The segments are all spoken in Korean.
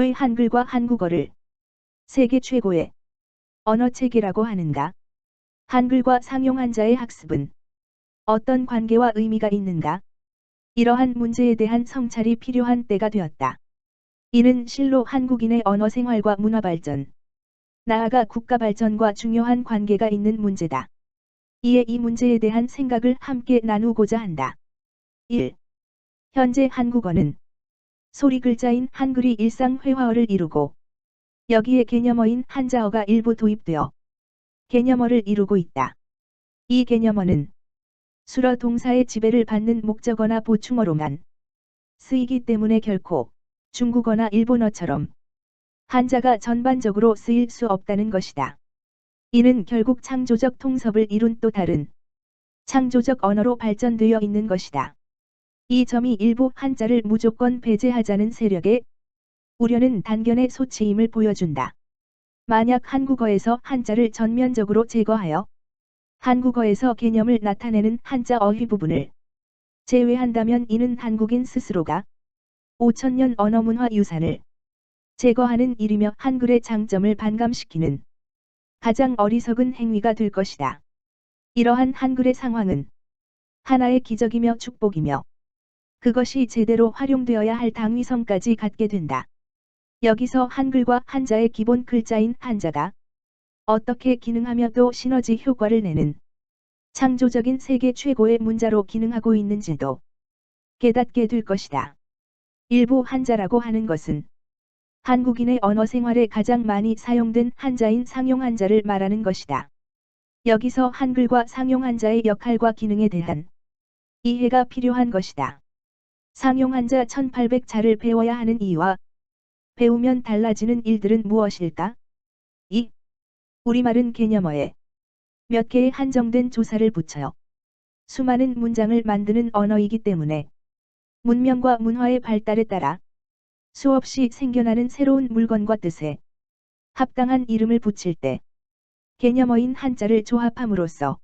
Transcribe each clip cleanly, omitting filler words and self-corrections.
왜 한글과 한국어를 세계 최고의 언어체계라고 하는가? 한글과 상용한자의 학습은 어떤 관계와 의미가 있는가? 이러한 문제에 대한 성찰이 필요한 때가 되었다. 이는 실로 한국인의 언어 생활과 문화 발전, 나아가 국가 발전과 중요한 관계가 있는 문제다. 이에 이 문제에 대한 생각을 함께 나누고자 한다. 1. 현재 한국어는 소리 글자인 한글이 일상 회화어를 이루고 여기에 개념어인 한자어가 일부 도입되어 개념어를 이루고 있다. 이 개념어는 수러 동사의 지배를 받는 목적어나 보충어로만 쓰이기 때문에 결코 중국어나 일본어처럼 한자가 전반적으로 쓰일 수 없다는 것이다. 이는 결국 창조적 통섭을 이룬 또 다른 창조적 언어로 발전되어 있는 것이다. 이 점이 일부 한자를 무조건 배제하자는 세력의 우려는 단견의 소치임을 보여준다. 만약 한국어에서 한자를 전면적으로 제거하여 한국어에서 개념을 나타내는 한자 어휘 부분을 제외한다면 이는 한국인 스스로가 5천년 언어문화 유산을 제거하는 일이며 한글의 장점을 반감시키는 가장 어리석은 행위가 될 것이다. 이러한 한글의 상황은 하나의 기적이며 축복이며 그것이 제대로 활용되어야 할 당위성까지 갖게 된다. 여기서 한글과 한자의 기본 글자인 한자가 어떻게 기능하며 또 시너지 효과를 내는 창조적인 세계 최고의 문자로 기능하고 있는지도 깨닫게 될 것이다. 일부 한자라고 하는 것은 한국인의 언어 생활에 가장 많이 사용된 한자인 상용한자를 말하는 것이다. 여기서 한글과 상용한자의 역할과 기능에 대한 이해가 필요한 것이다. 상용한자 1800자를 배워야 하는 이유와 배우면 달라지는 일들은 무엇일까? 2. 우리말은 개념어에 몇 개의 한정된 조사를 붙여 수많은 문장을 만드는 언어이기 때문에 문명과 문화의 발달에 따라 수없이 생겨나는 새로운 물건과 뜻에 합당한 이름을 붙일 때 개념어인 한자를 조합함으로써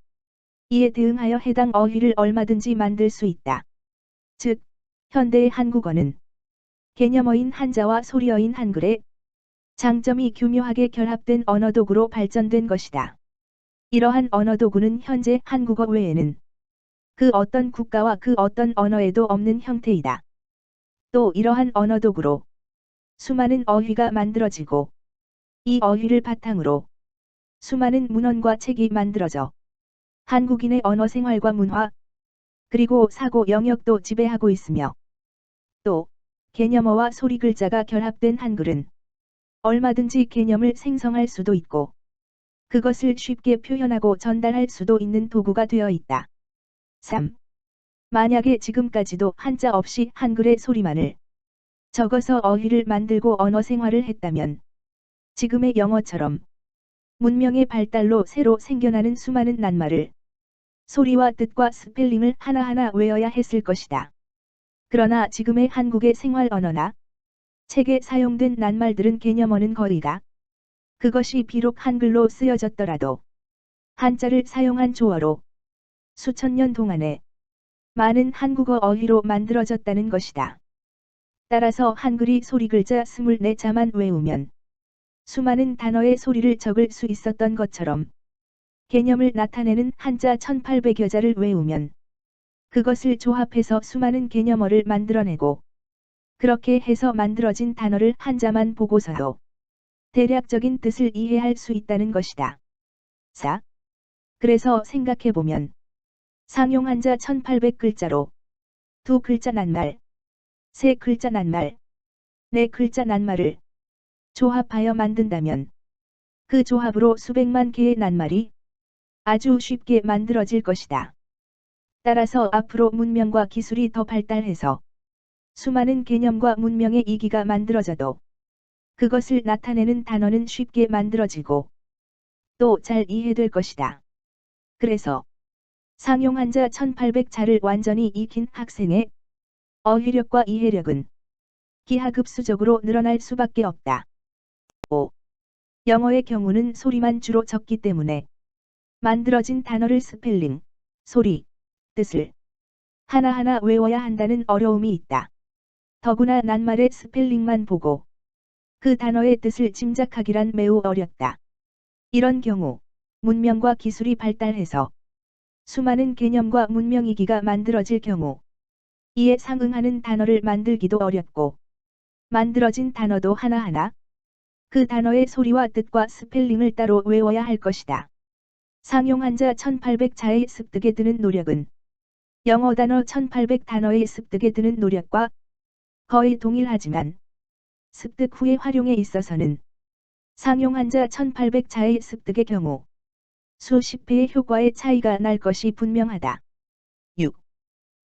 이에 대응하여 해당 어휘를 얼마든지 만들 수 있다. 즉, 현대의 한국어는 개념어인 한자와 소리어인 한글의 장점이 교묘하게 결합된 언어도구로 발전된 것이다. 이러한 언어도구는 현재 한국어 외에는 그 어떤 국가와 그 어떤 언어에도 없는 형태이다. 또 이러한 언어도구로 수많은 어휘가 만들어지고 이 어휘를 바탕으로 수많은 문헌과 책이 만들어져 한국인의 언어 생활과 문화 그리고 사고 영역도 지배하고 있으며 또 개념어와 소리 글자가 결합된 한글은 얼마든지 개념을 생성할 수도 있고 그것을 쉽게 표현하고 전달할 수도 있는 도구가 되어 있다. 3. 만약에 지금까지도 한자 없이 한글의 소리만을 적어서 어휘를 만들고 언어 생활을 했다면 지금의 영어처럼 문명의 발달로 새로 생겨나는 수많은 낱말을 소리와 뜻과 스펠링을 하나하나 외워야 했을 것이다. 그러나 지금의 한국의 생활 언어나 책에 사용된 낱말들은 개념어는 거의가 그것이 비록 한글로 쓰여졌더라도 한자를 사용한 조어로 수천 년 동안에 많은 한국어 어휘로 만들어졌다는 것이다. 따라서 한글이 소리 글자 24자만 외우면 수많은 단어의 소리를 적을 수 있었던 것처럼 개념을 나타내는 한자 1800여 자를 외우면 그것을 조합해서 수많은 개념어를 만들어내고 그렇게 해서 만들어진 단어를 한자만 보고서도 대략적인 뜻을 이해할 수 있다는 것이다. 4. 그래서 생각해보면 상용한자 1800글자로 2글자 낱말, 3글자 낱말, 4글자 낱말을 조합하여 만든다면 그 조합으로 수백만 개의 낱말이 아주 쉽게 만들어질 것이다. 따라서 앞으로 문명과 기술이 더 발달해서 수많은 개념과 문명의 이기가 만들어져도 그것을 나타내는 단어는 쉽게 만들어지고 또 잘 이해될 것이다. 그래서 상용한자 1800자를 완전히 익힌 학생의 어휘력과 이해력은 기하급수적으로 늘어날 수밖에 없다. 5. 영어의 경우는 소리만 주로 적기 때문에 만들어진 단어를 스펠링, 소리, 뜻을 하나하나 외워야 한다는 어려움이 있다. 더구나 낱말의 스펠링만 보고 그 단어의 뜻을 짐작하기란 매우 어렵다. 이런 경우 문명과 기술이 발달해서 수많은 개념과 문명이기가 만들어질 경우 이에 상응하는 단어를 만들기도 어렵고 만들어진 단어도 하나하나 그 단어의 소리와 뜻과 스펠링을 따로 외워야 할 것이다. 상용한자 1800자의 습득에 드는 노력은 영어 단어 1800 단어의 습득에 드는 노력과 거의 동일하지만 습득 후의 활용에 있어서는 상용한자 1800자의 습득의 경우 수십 배의 효과의 차이가 날 것이 분명하다. 6.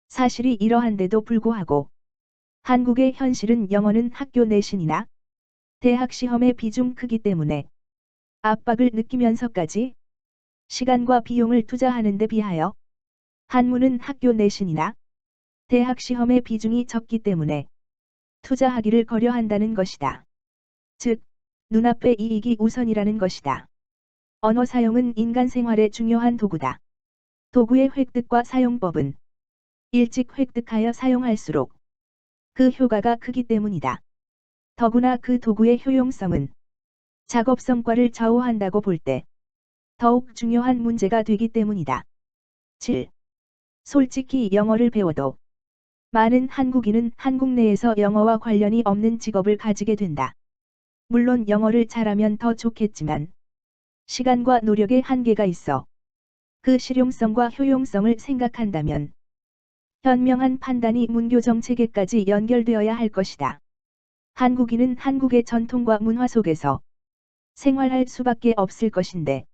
사실이 이러한데도 불구하고 한국의 현실은 영어는 학교 내신이나 대학 시험의 비중 크기 때문에 압박을 느끼면서까지 시간과 비용을 투자하는 데 비하여 한문은 학교 내신이나 대학 시험의 비중이 적기 때문에 투자하기를 거려한다는 것이다. 즉, 눈앞의 이익이 우선이라는 것이다. 언어 사용은 인간 생활의 중요한 도구다. 도구의 획득과 사용법은 일찍 획득하여 사용할수록 그 효과가 크기 때문이다. 더구나 그 도구의 효용성은 작업 성과를 좌우한다고 볼 때 더욱 중요한 문제가 되기 때문이다. 7. 솔직히 영어를 배워도 많은 한국인은 한국 내에서 영어와 관련이 없는 직업을 가지게 된다. 물론 영어를 잘하면 더 좋겠지만 시간과 노력의 한계가 있어 그 실용성과 효용성을 생각한다면 현명한 판단이 문교 정책에까지 연결되어야 할 것이다. 한국인은 한국의 전통과 문화 속에서 생활할 수밖에 없을 것인데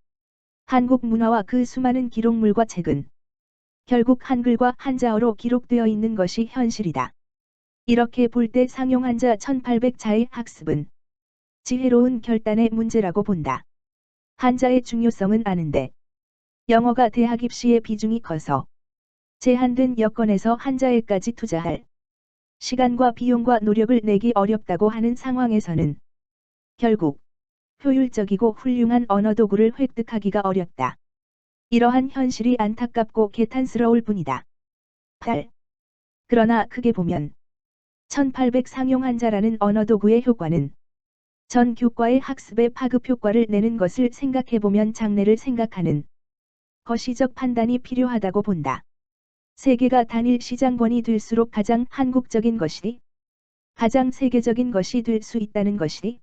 한국 문화와 그 수많은 기록물과 책은 결국 한글과 한자어로 기록되어 있는 것이 현실이다. 이렇게 볼 때 상용한자 1800자의 학습은 지혜로운 결단의 문제라고 본다. 한자의 중요성은 아는데 영어가 대학 입시의 비중이 커서 제한된 여건에서 한자에까지 투자할 시간과 비용과 노력을 내기 어렵다고 하는 상황에서는 결국 효율적이고 훌륭한 언어 도구를 획득하기가 어렵다. 이러한 현실이 안타깝고 개탄스러울 뿐이다. 8. 그러나 크게 보면 1800 상용한자라는 언어 도구의 효과는 전 교과의 학습에 파급 효과를 내는 것을 생각해보면 장래를 생각하는 거시적 판단이 필요하다고 본다. 세계가 단일 시장권이 될수록 가장 한국적인 것이 가장 세계적인 것이 될 수 있다는 것이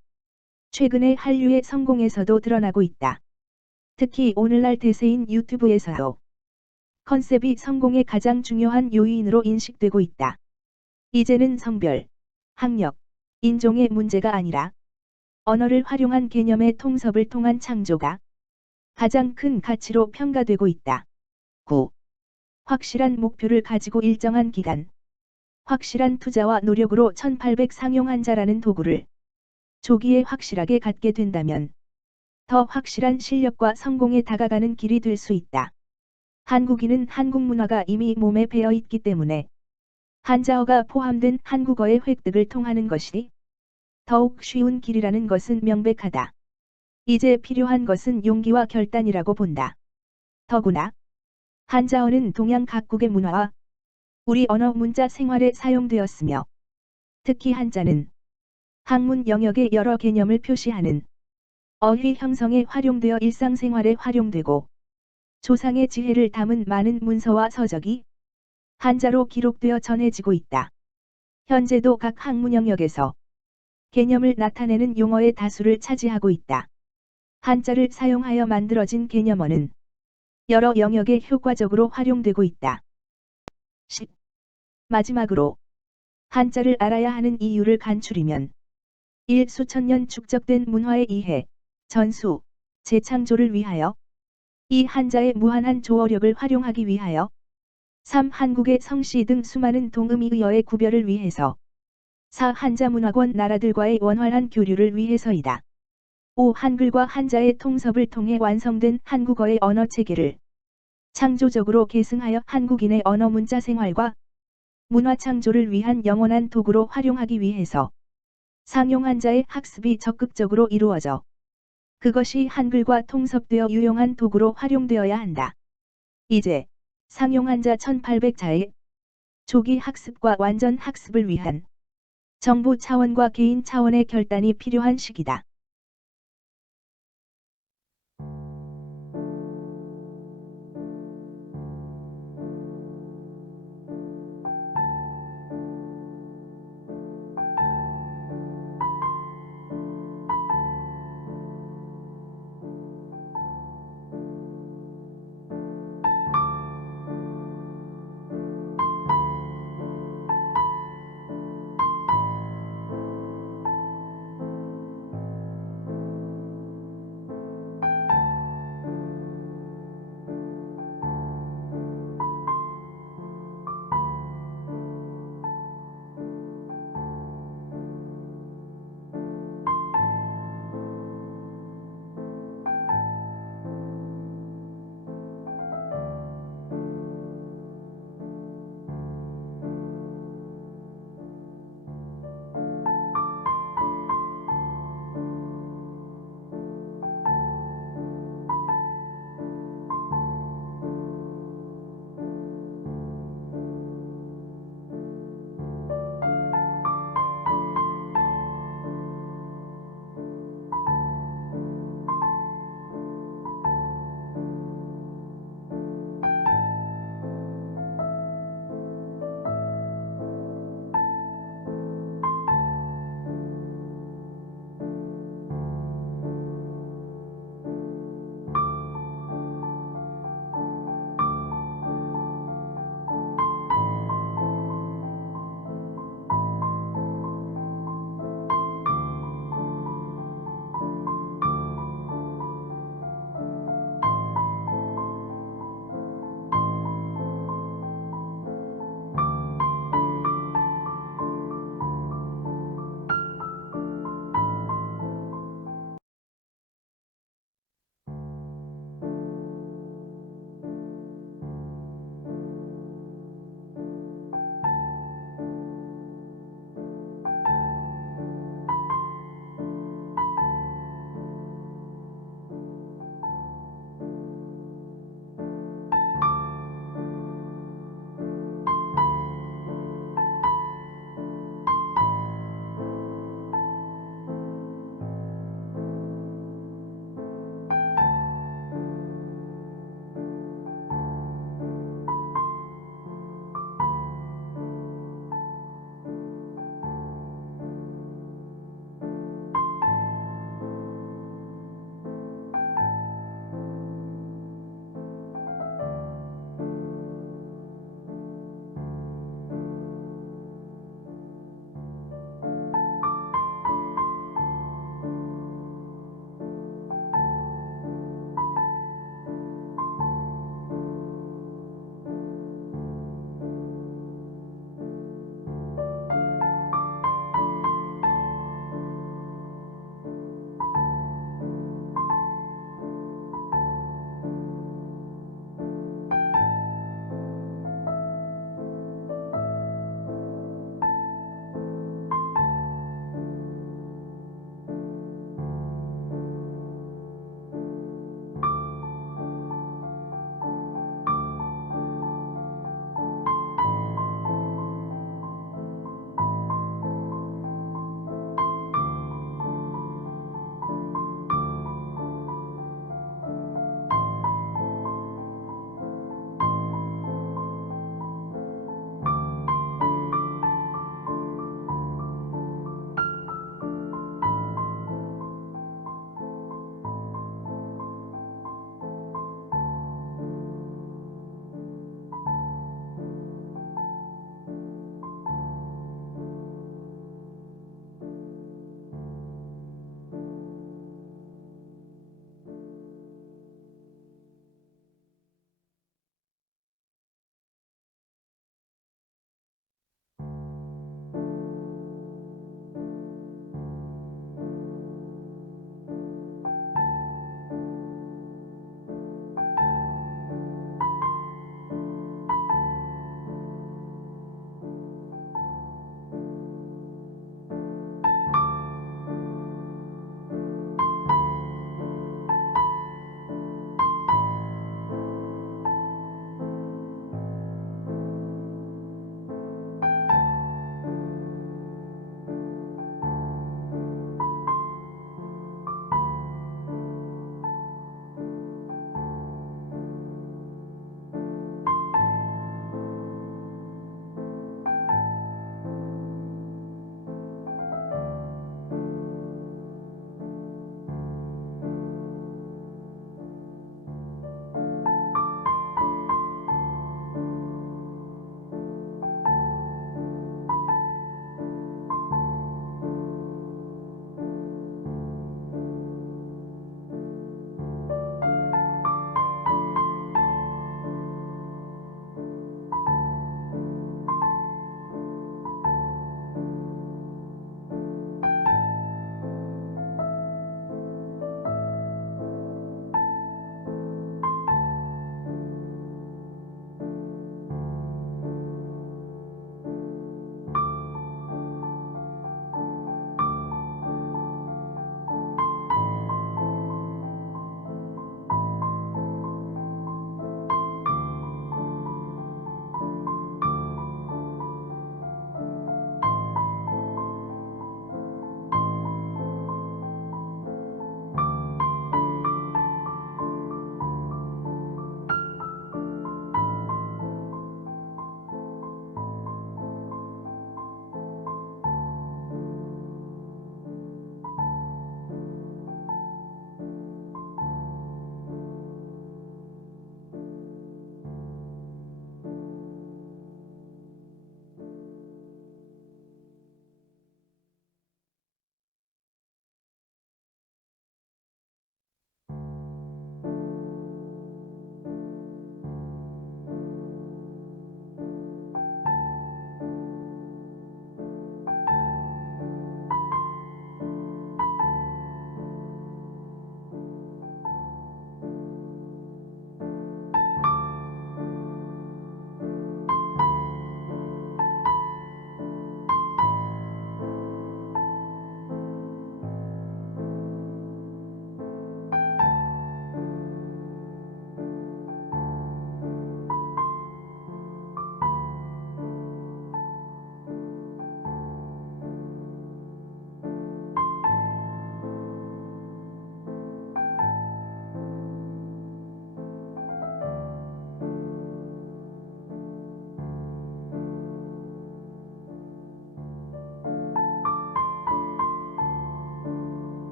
최근의 한류의 성공에서도 드러나고 있다. 특히 오늘날 대세인 유튜브에서도 컨셉이 성공의 가장 중요한 요인으로 인식되고 있다. 이제는 성별, 학력, 인종의 문제가 아니라 언어를 활용한 개념의 통섭을 통한 창조가 가장 큰 가치로 평가되고 있다. 9. 확실한 목표를 가지고 일정한 기간, 확실한 투자와 노력으로 1800 상용한자라는 도구를 조기에 확실하게 갖게 된다면 더 확실한 실력과 성공에 다가가는 길이 될 수 있다. 한국인은 한국 문화가 이미 몸에 배어 있기 때문에 한자어가 포함된 한국어의 획득을 통하는 것이 더욱 쉬운 길이라는 것은 명백하다. 이제 필요한 것은 용기와 결단이라고 본다. 더구나 한자어는 동양 각국의 문화와 우리 언어 문자 생활에 사용되었으며 특히 한자는 학문 영역의 여러 개념을 표시하는 어휘 형성에 활용되어 일상생활에 활용되고 조상의 지혜를 담은 많은 문서와 서적이 한자로 기록되어 전해지고 있다. 현재도 각 학문 영역에서 개념을 나타내는 용어의 다수를 차지하고 있다. 한자를 사용하여 만들어진 개념어는 여러 영역에 효과적으로 활용되고 있다. 10. 마지막으로 한자를 알아야 하는 이유를 간추리면 1. 수천년 축적된 문화의 이해, 전수, 재창조를 위하여 2. 한자의 무한한 조어력을 활용하기 위하여 3. 한국의 성씨 등 수많은 동음이의어의 구별을 위해서 4. 한자문화권 나라들과의 원활한 교류를 위해서이다. 5. 한글과 한자의 통섭을 통해 완성된 한국어의 언어체계를 창조적으로 계승하여 한국인의 언어 문자 생활과 문화 창조를 위한 영원한 도구로 활용하기 위해서 상용한자의 학습이 적극적으로 이루어져 그것이 한글과 통섭되어 유용한 도구로 활용되어야 한다. 이제 상용한자 1800자의 조기 학습과 완전 학습을 위한 정부 차원과 개인 차원의 결단이 필요한 시기다.